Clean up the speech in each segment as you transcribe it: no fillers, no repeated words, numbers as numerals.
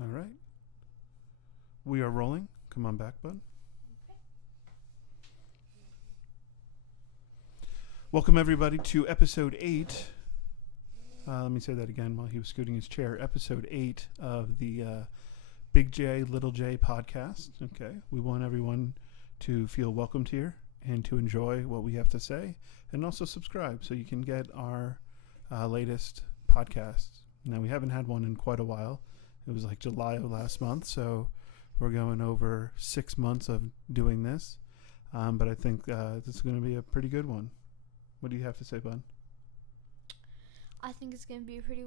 All right. We are rolling. Come on back, bud. Welcome, everybody, to episode 8. Let me say that again while he was scooting his chair. Episode 8 of the Big J, Little J podcast. Okay. We want everyone to feel welcomed here and to enjoy what we have to say, and also subscribe so you can get our latest podcasts. Now, we haven't had one in quite a while. It was like July of last month, so we're going over 6 months of doing this. But I think this is going to be a pretty good one. What do you have to say, bud? I think it's going to be a pretty...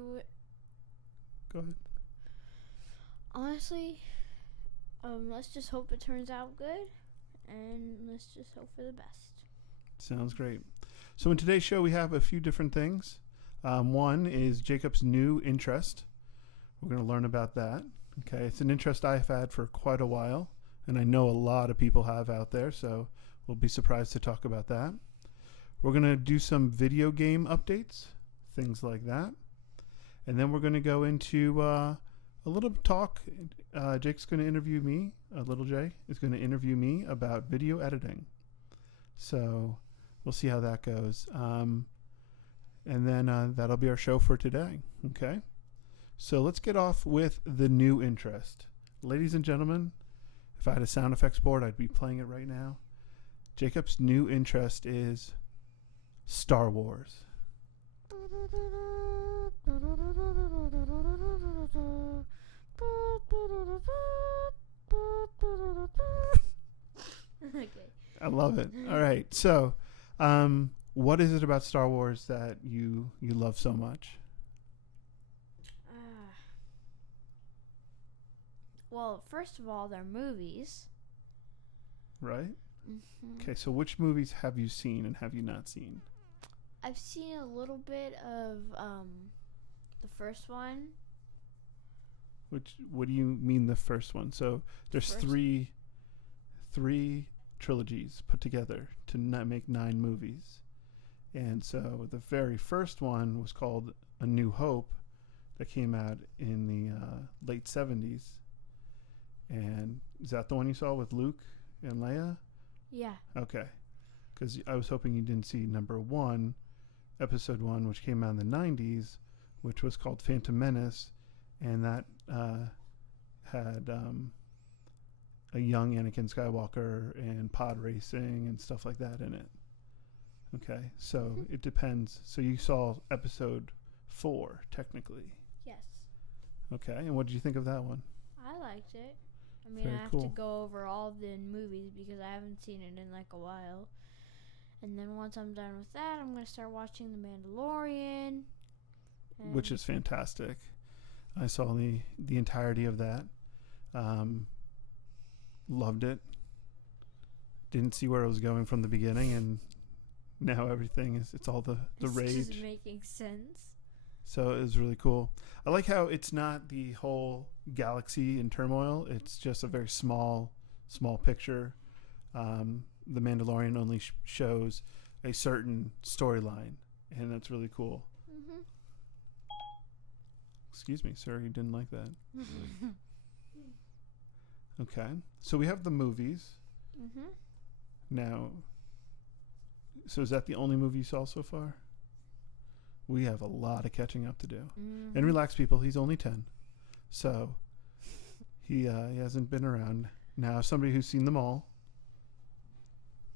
Go ahead. Honestly, let's just hope it turns out good, and let's just hope for the best. Sounds great. So in today's show, we have a few different things. One is Jacob's new interest. We're going to learn about that. Okay, it's an interest I've had for quite a while, and I know a lot of people have out there, so we'll be surprised to talk about that. We're going to do some video game updates, things like that. And then we're going to go into a little talk. Jake's going to interview me. Little J is going to interview me about video editing. So we'll see how that goes. And then that'll be our show for today. Okay. So let's get off with the new interest. Ladies and gentlemen, if I had a sound effects board, I'd be playing it right now. Jacob's new interest is Star Wars. Okay. I love it. All right. So, what is it about Star Wars that you love so much? Well, first of all, they're movies. Right? Mm-hmm. Okay, so which movies have you seen and have you not seen? I've seen a little bit of the first one. What do you mean the first one? So there's three trilogies put together to make 9 movies. And so the very first one was called A New Hope, that came out in the late 70s. And is that the one you saw with Luke and Leia? Yeah. Okay. Because I was hoping you didn't see number 1, episode 1, which came out in the 90s, which was called Phantom Menace. And that had a young Anakin Skywalker and pod racing and stuff like that in it. Okay. So it depends. So you saw episode 4, technically. Yes. Okay. And what did you think of that one? I liked it. I mean, Very I have cool. to go over all the movies because I haven't seen it in like a while. And then once I'm done with that, I'm going to start watching The Mandalorian. Which is fantastic. I saw the entirety of that. Loved it. Didn't see where it was going from the beginning, and now everything it's all the rage. It's just making sense. So it was really cool. I like how it's not the whole galaxy in turmoil. It's just a very small picture. The Mandalorian only shows a certain storyline, and that's really cool. Mm-hmm. Excuse me, sir. You didn't like that. Okay. So we have the movies. Mm-hmm. Now, so is that the only movie you saw so far? We have a lot of catching up to do. Mm-hmm. And relax, people. He's only 10. So he hasn't been around. Now, somebody who's seen them all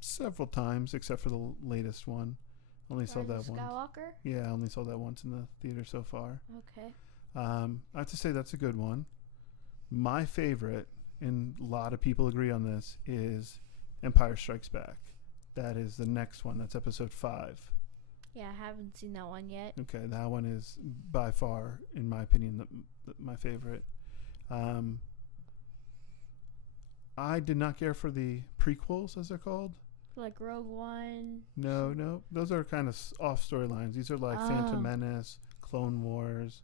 several times, except for the latest one. Only saw that once. Skywalker? Yeah, I only saw that once in the theater so far. Okay. I have to say that's a good one. My favorite, and a lot of people agree on this, is Empire Strikes Back. That is the next one. That's episode 5. Yeah, I haven't seen that one yet. Okay, that one is by far, in my opinion, my favorite. I did not care for the prequels, as they're called. Like Rogue One. No. Those are kind of off storylines. These are like Phantom Menace, Clone Wars,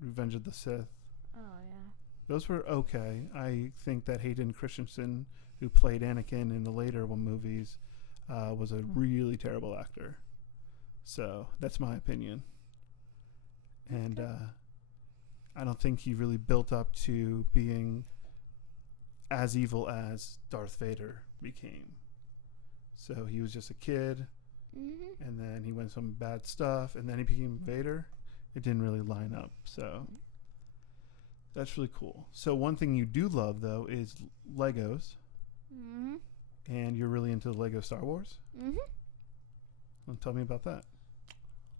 Revenge of the Sith. Oh, yeah. Those were okay. I think that Hayden Christensen, who played Anakin in the later movies, was a really terrible actor. So that's my opinion. And I don't think he really built up to being as evil as Darth Vader became. So he was just a kid, and then he went some bad stuff, and then he became Vader. It didn't really line up. So that's really cool. So one thing you do love, though, is Legos. Mm-hmm. And you're really into Lego Star Wars? Mm-hmm. Well, tell me about that.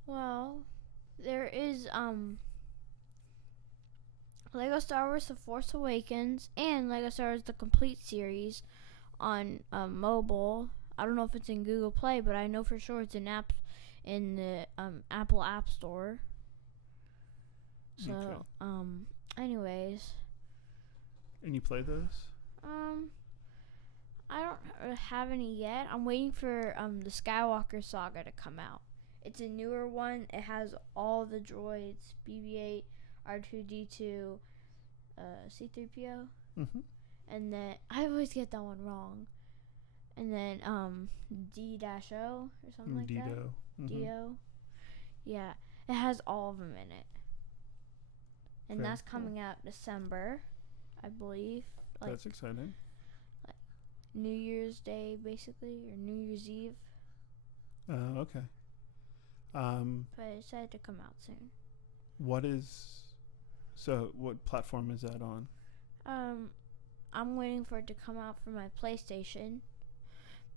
Well, there is Lego Star Wars The Force Awakens and Lego Star Wars The Complete Series on mobile. I don't know if it's in Google Play, but I know for sure it's in the Apple App Store. So, Okay. Anyways. And you play those? I don't have any yet. I'm waiting for the Skywalker Saga to come out. It's a newer one. It has all the droids, BB-8, R2-D2, C-3PO. Mm-hmm. And then I always get that one wrong. And then D-O or something like that. Mm-hmm. D-O. Yeah, it has all of them in it. And Very that's cool. coming out December, I believe. That's exciting. New Year's Day, basically, or New Year's Eve. Okay. But it said to come out soon. What platform is that on? I'm waiting for it to come out for my PlayStation,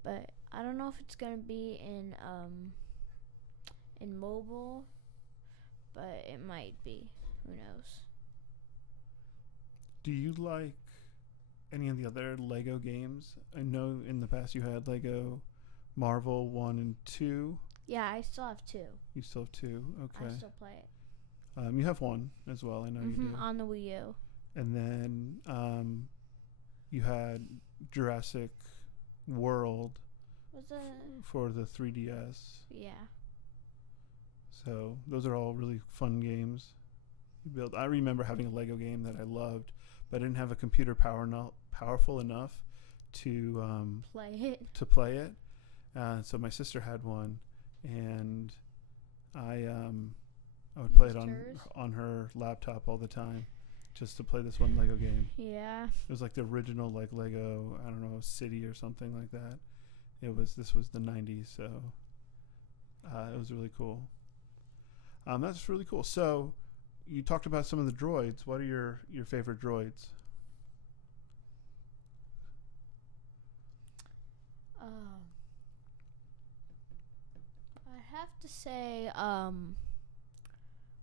but I don't know if it's gonna be in mobile, but it might be. Who knows? Do you like any of the other Lego games? I know in the past you had Lego Marvel 1 and 2. Yeah, I still have 2. You still have 2. Okay. I still play it. You have 1 as well. I know you do. On the Wii U. And then you had Jurassic World Was it? for the 3DS. Yeah. So those are all really fun games. I remember having a Lego game that I loved, but I didn't have a computer powerful enough to play it. So my sister had one, and I would play it on her laptop all the time, just to play this one Lego game. Yeah. It was like the original Lego, I don't know, City or something like that. This was the 90s, so it was really cool. That's really cool. So you talked about some of the droids. What are your favorite droids? I have to say,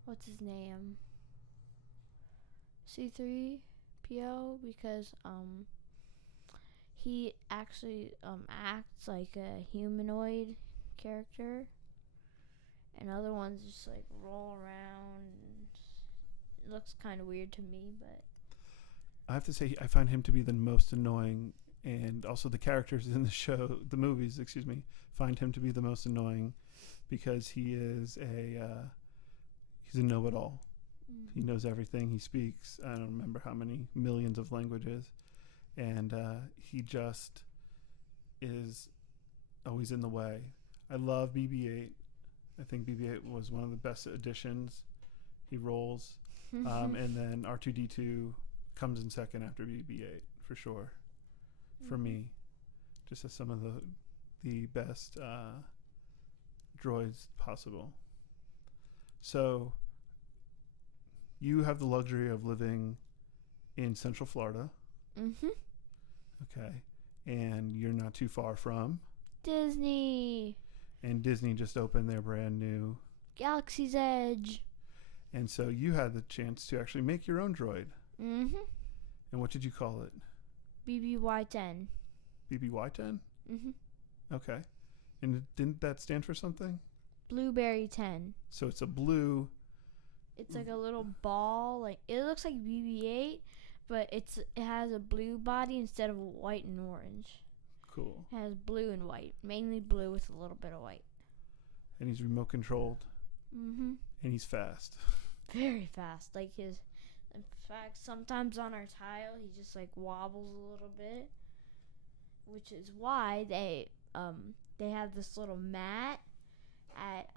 what's his name? C-3PO, because he actually acts like a humanoid character, and other ones just like roll around. It looks kind of weird to me, but I have to say I find him to be the most annoying, and also the characters in the movies, find him to be the most annoying because he is he's a know-it-all. mm-hmm. He knows everything. He speaks, I don't remember how many millions of languages, and he just is always in the way. I love BB-8. I think BB-8 was one of the best additions. He rolls. And then R2-D2 comes in second after BB-8 for sure. For me, just as some of the best droids possible. So you have the luxury of living in Central Florida. Mm-hmm. Okay. And you're not too far from Disney. And Disney just opened their brand new Galaxy's Edge. And so you had the chance to actually make your own droid. Mm-hmm. And what did you call it? BBY-10. BBY-10? Mm-hmm. Okay. And didn't that stand for something? Blueberry 10. So it's a blue. It's like a little ball. Like it looks like BB-8, but it has a blue body instead of white and orange. Cool. It has blue and white, mainly blue with a little bit of white. And he's remote controlled. Mm-hmm. And he's fast. Very fast. In fact, sometimes on our tile, he just like wobbles a little bit, which is why they have this little mat, at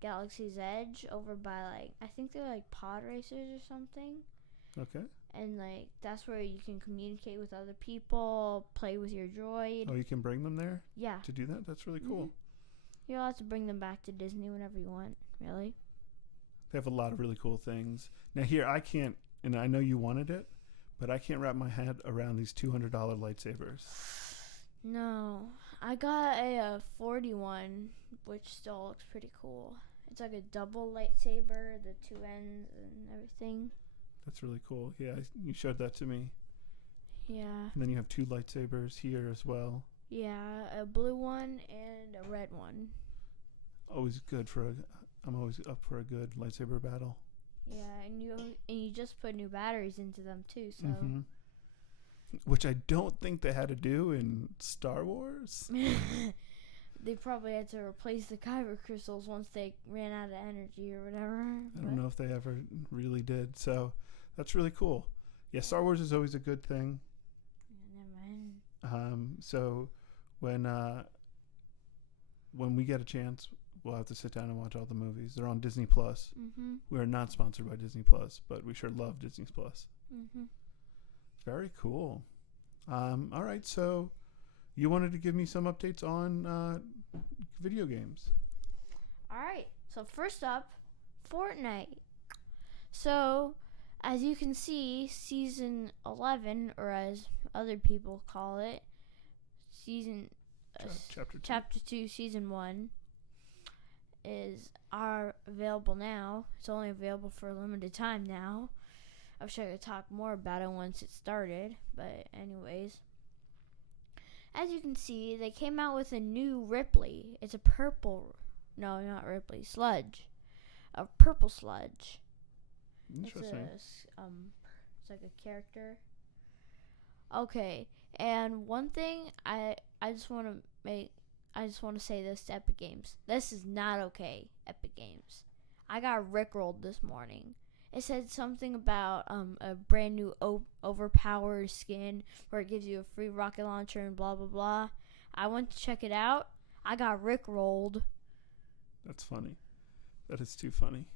Galaxy's Edge over by like I think they're like pod racers or something. Okay. And like that's where you can communicate with other people, play with your droid. Oh, you can bring them there Yeah. to do that? That's really cool. You're allowed to bring them back to Disney whenever you want, really. They have a lot of really cool things. Now here, I can't, and I know you wanted it, but I can't wrap my head around these $200 lightsabers. No. I got a 41, which still looks pretty cool. It's like a double lightsaber, the two ends and everything. That's really cool. Yeah, you showed that to me. Yeah. And then you have two lightsabers here as well. Yeah, a blue one and a red one. Always good for I'm always up for a good lightsaber battle. Yeah, and you just put new batteries into them too, so. Mm-hmm. Which I don't think they had to do in Star Wars. They probably had to replace the kyber crystals once they ran out of energy or whatever. I don't know if they ever really did. So that's really cool. Yeah, Star Wars is always a good thing. Never mind. So when we get a chance, we'll have to sit down and watch all the movies. They're on Disney Plus. Mm-hmm. We are not sponsored by Disney Plus, but we sure love Disney Plus. Mm-hmm. Very cool. All right, so you wanted to give me some updates on video games. All right. So first up, Fortnite. So as you can see, season 11, or as other people call it, chapter 2, season 1 are available now. It's only available for a limited time now. I wish I could talk more about it once it started, but anyways. As you can see, they came out with a new Ripley. It's a no, not Ripley, Sludge. A purple Sludge. Interesting. It's like a character. Okay, and one thing I just want to say this to Epic Games. This is not okay, Epic Games. I got rickrolled this morning. It said something about a brand new overpowered skin where it gives you a free rocket launcher and blah blah blah. I went to check it out. I got rickrolled. That's funny. That is too funny.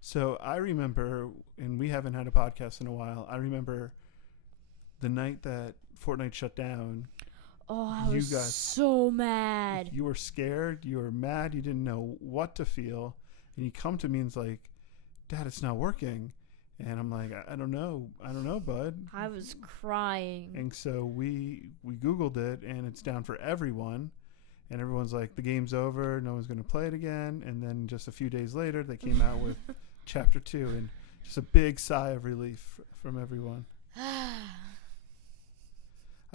So I remember, and we haven't had a podcast in a while, I remember the night that Fortnite shut down. Oh, I was so mad. You were scared. You were mad. You didn't know what to feel. And you come to me and it's like, Dad, it's not working. And I'm like, I don't know, bud. I was crying. And so we Googled it, and it's down for everyone. And everyone's like, the game's over. No one's going to play it again. And then just a few days later, they came out with Chapter 2. And just a big sigh of relief from everyone. I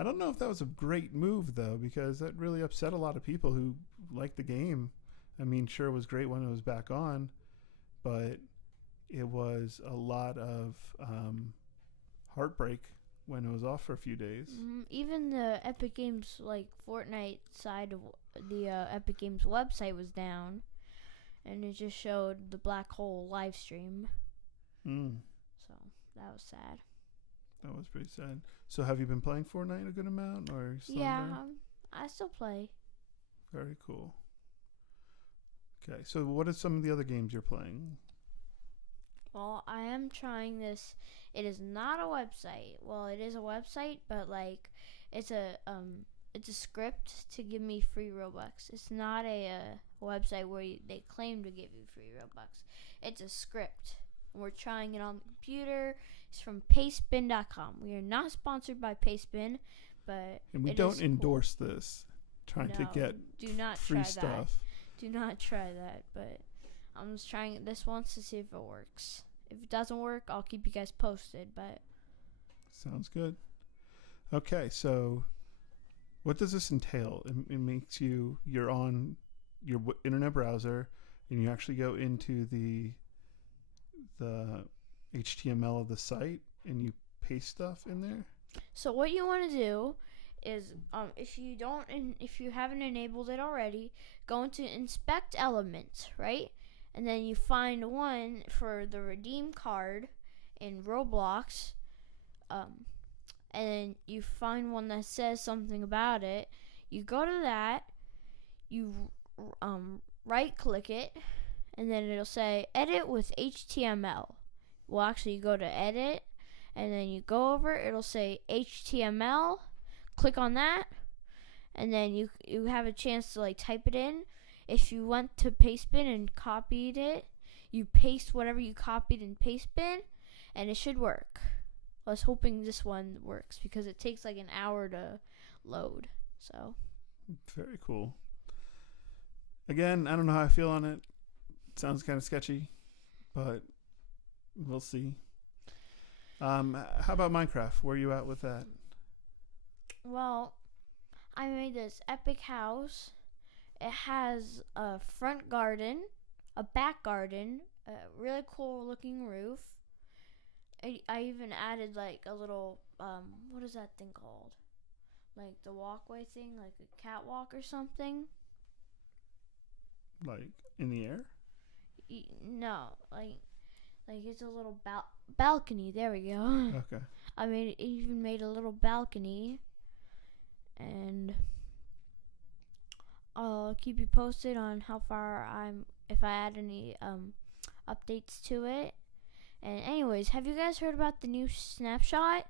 don't know if that was a great move, though, because that really upset a lot of people who liked the game. I mean, sure, it was great when it was back on, but it was a lot of heartbreak when it was off for a few days. Even the Epic Games, like Fortnite side of the Epic Games website was down, and it just showed the black hole live stream. So that was sad. That was pretty sad. So have you been playing Fortnite a good amount, or I still play. Very cool. Okay, so what are some of the other games you're playing? Well, I am trying this. It is not a website. Well, it is a website, but like it's a script to give me free Robux. It's not a website where they claim to give you free Robux. It's a script. We're trying it on the computer. It's from Payspin.com. We are not sponsored by Payspin, but and we don't endorse this. Trying to get do not free try stuff. That. Do not try that. But I'm just trying it this once to see if it works. If it doesn't work, I'll keep you guys posted. But sounds good. Okay, so what does this entail? It makes you're on your internet browser, and you actually go into the HTML of the site, and you paste stuff in there. So what you want to do is, if you haven't enabled it already, go into Inspect Elements, right? And then you find one for the redeem card in Roblox, and then you find one that says something about it. You go to that, you right click it, and then it'll say edit with HTML. Well, actually, you go to edit, and then you go over, it'll say HTML. Click on that, and then you have a chance to like type it in. If you went to Pastebin and copied it, you paste whatever you copied in Pastebin, and it should work. I was hoping this one works because it takes like an hour to load. So Very cool. Again, I don't know how I feel on it. It sounds kind of sketchy, but we'll see. How about Minecraft? Where are you at with that? well, I made this epic house. It has a front garden, a back garden, a really cool looking roof. I even added like a little what is that thing called? Like the walkway thing, like a catwalk or something. Like in the air? No, like it's a little balcony. There we go. Okay. I even made a little balcony, and I'll keep you posted on how far if I add any updates to it. And anyways, have you guys heard about the new Snapshot?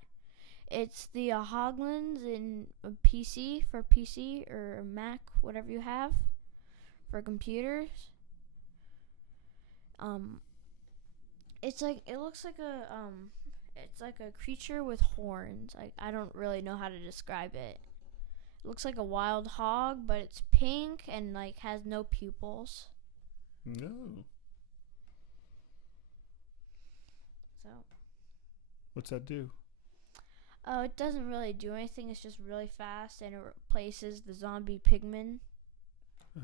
It's the Hoglins in a PC for PC or Mac, whatever you have for computers. It's like it looks like it's like a creature with horns. Like I don't really know how to describe it. It looks like a wild hog, but it's pink and like has no pupils. No. So. What's that do? Oh, it doesn't really do anything. It's just really fast, and it replaces the zombie pigmen.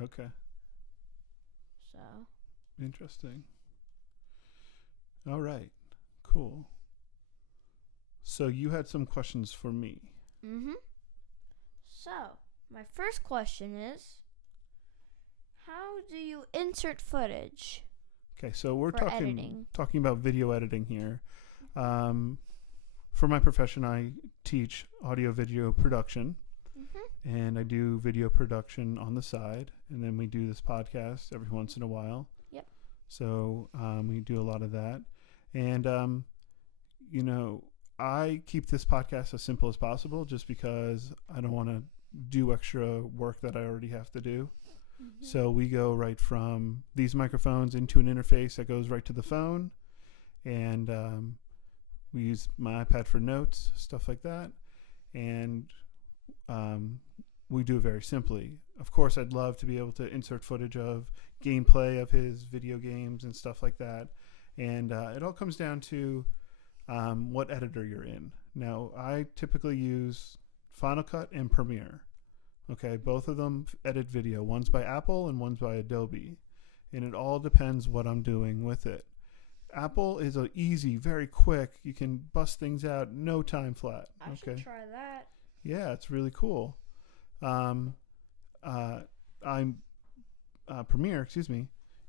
Okay. So. Interesting. All right. Cool. So you had some questions for me. Mhm. So, my first question is, how do you insert footage? Okay, so we're For editing. talking about video editing here. For my profession, I teach audio video production, and I do video production on the side, and then we do this podcast every once in a while. Yep. So we do a lot of that, and I keep this podcast as simple as possible, just because I don't want to do extra work that I already have to do. So we go right from these microphones into an interface that goes right to the phone, and we use my iPad for notes, stuff like that, and we do it very simply. Of course, I'd love to be able to insert footage of gameplay of his video games and stuff like that, and it all comes down to what editor you're in. Now, I typically use Final Cut and Premiere. Okay, both of them edit video. One's by Apple and one's by Adobe. And it all depends what I'm doing with it. Apple is easy, very quick. You can bust things out, no time flat. I should try that. Yeah, it's really cool. Premiere,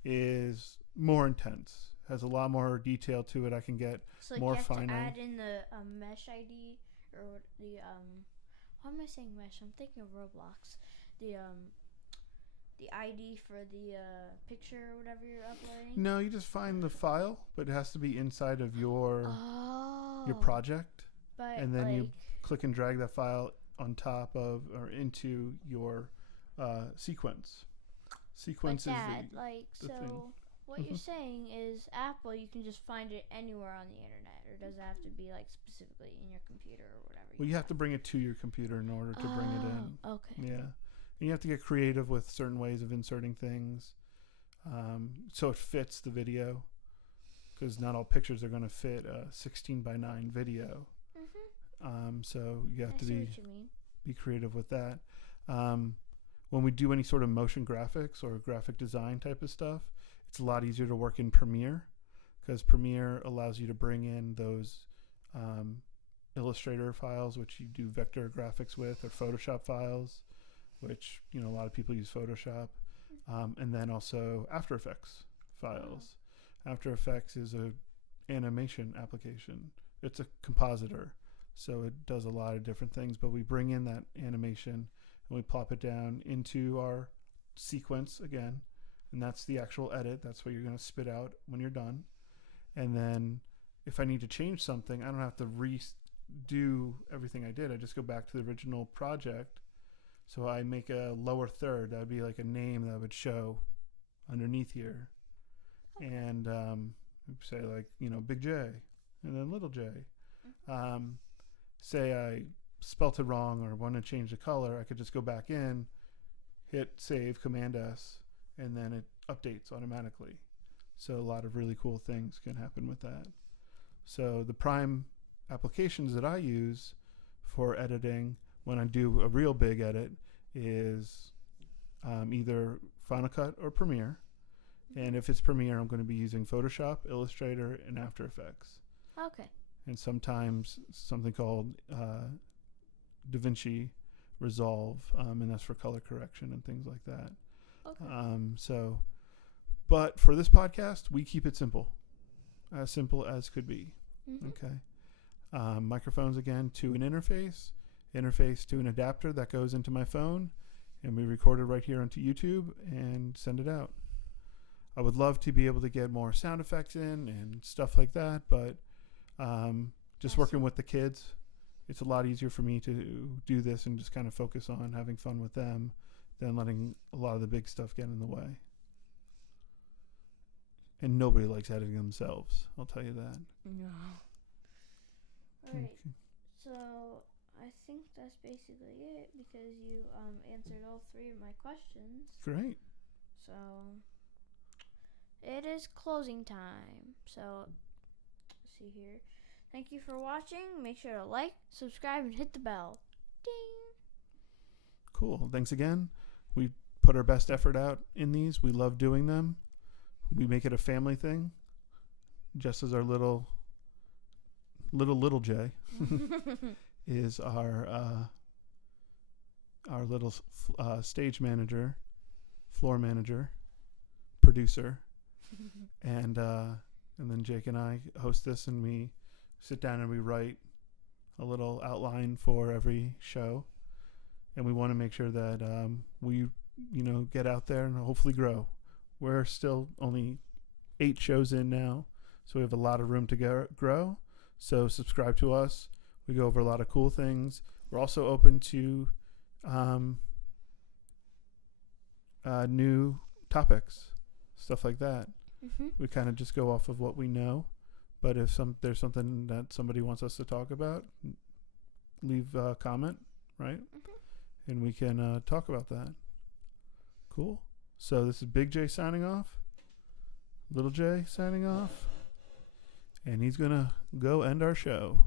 is more intense. Has a lot more detail to it. I can get more you have finite. to add in the mesh ID or the Why am I saying mesh? I'm thinking of Roblox. The ID for the picture or whatever you're uploading. No, you just find the file, but it has to be inside of your project, and then you click and drag that file on top of or into your sequence. Sequence like is that. the thing. What you're saying is Apple, you can just find it anywhere on the internet, or does it have to be like specifically in your computer or whatever? Well, you have to bring it to your computer in order to bring it in. Okay. Yeah. And you have to get creative with certain ways of inserting things, so it fits the video, because not all pictures are going to fit a 16:9 video. So you have to be creative with that. When we do any sort of motion graphics or graphic design type of stuff, it's a lot easier to work in Premiere, because Premiere allows you to bring in those Illustrator files, which you do vector graphics with, or Photoshop files, which a lot of people use Photoshop, and then also After Effects files. After Effects is a animation application. It's a compositor, so it does a lot of different things, but we bring in that animation and we plop it down into our sequence again, and that's the actual edit. That's what you're going to spit out when you're done. And then if I need to change something, I don't have to redo everything I did. I just go back to the original project. So I make a lower third. That would be like a name that would show underneath here. Okay. And say like, Big J and then little j. Say I spelt it wrong or want to change the color, I could just go back in, hit save, Command S, and then it updates automatically. So a lot of really cool things can happen with that. So the prime applications that I use for editing when I do a real big edit is either Final Cut or Premiere. And if it's Premiere, I'm going to be using Photoshop, Illustrator, and After Effects. Okay. And sometimes something called DaVinci Resolve, and that's for color correction and things like that. Okay. But for this podcast, we keep it simple as could be. Mm-hmm. Okay. Microphones again to an interface to an adapter that goes into my phone, and we record it right here onto YouTube and send it out. I would love to be able to get more sound effects in and stuff like that, but just working with the kids, it's a lot easier for me to do this and just kind of focus on having fun with them than letting a lot of the big stuff get in the way. And nobody likes editing themselves, I'll tell you that. No. All right. Okay. So I think that's basically it because you answered all 3 of my questions. Great. So it is closing time. So let's see here. Thank you for watching. Make sure to like, subscribe, and hit the bell. Ding. Cool. Thanks again. We put our best effort out in these. We love doing them. We make it a family thing, just as our little J is our little stage manager, floor manager, producer, and then Jake and I host this, and we sit down and we write a little outline for every show, and we want to make sure that we get out there and hopefully grow. We're still only 8 shows in now, so we have a lot of room to grow. So subscribe to us. We go over a lot of cool things. We're also open to new topics, stuff like that. Mm-hmm. We kind of just go off of what we know. But if there's something that somebody wants us to talk about, leave a comment, right? Mm-hmm. And we can talk about that. Cool. So this is Big J signing off. Little J signing off. And he's going to go end our show.